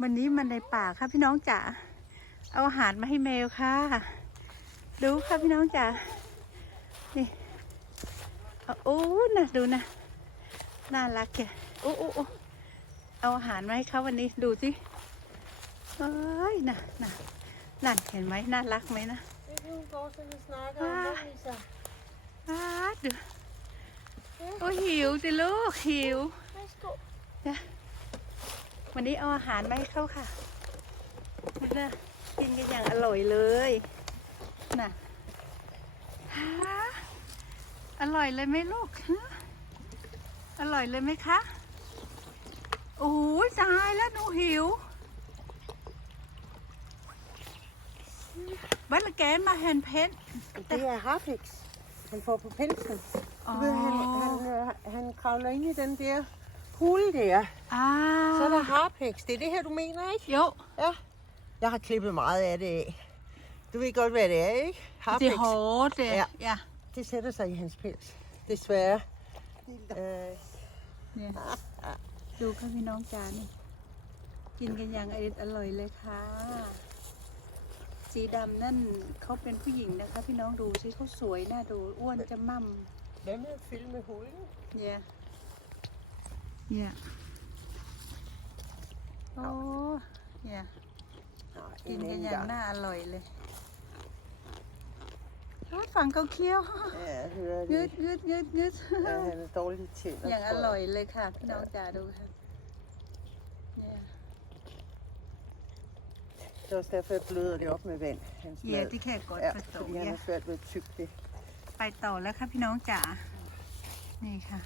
วันนี้มันในป่าค่ะพี่น้องจ๋าเอาอาหารมาให้แมวค่ะ ดูค่ะพี่น้องจ๋านี่เอาโอ้นะดูนะน่ารักแกโอ้โอ้โอ้เอาอาหารมาให้เขาวันนี้ดูสิเอ้ยน่ะน่ะนั่นเห็นไหมน่ารักไหมนะ Det kan hun fortsætte at snakke om, Ah. hvad Lisa? อ้าดูโอ้หิวสิลูกหิว Værsgo. วันนี้เอาอาหารมาให้เขาค่ะนะกินกันอย่างอร่อยเลยน่ะฮะอร่อยเลยไหมลูกฮะอร่อยเลยไหมคะ โอ้ยตายแล้วหนูหิวบัลลแกนมาแฮนเพน Det er harfix. Han får på pelsen. Du Åh. ved, han, han, øh, han kravler ind i den der hule der. อ่า Så er der harpix. Det er det her, du mener, ikke? โย Ja. Jeg har klippet meget af det af. Du ved godt, hvad det er, ikke? det Harpix. er hårdt det. Ja. ja. Det sætter sig i hans pels. Desværre. Øh, เนี่ยดูค่ะพี่น้องจานี่กินกันอย่างอร่อยอร่อยเลยค่ะ สีดำนั่นเขาเป็นผู้หญิงนะคะ พี่น้องดูสิเขาสวยน่าดูอ้วนจะมั่ม hvad med at filme hulen? เนี่ยเนี่ยโอ้เนี่ย Nej, กิน en กัน anden อย่าง gang. น่าอร่อยเลยอ้าวฝั่งเขาเคี้ยว Ja, hører งืด det. งืดงืดงืด Ja, han er dårlig til. อย่างอร่อยเลยค่ะพี่น้องจ๋าดูค่ะเนี่ย Det er også derfor, jeg bløder det op med vand. Hans เหยีย mad. ที่แค่กด Ja, ผสม fordi han เนี่ย har svært ved at tygge det. ไปต่อแล้วค่ะพี่น้องจ๋า นี่ค่ะ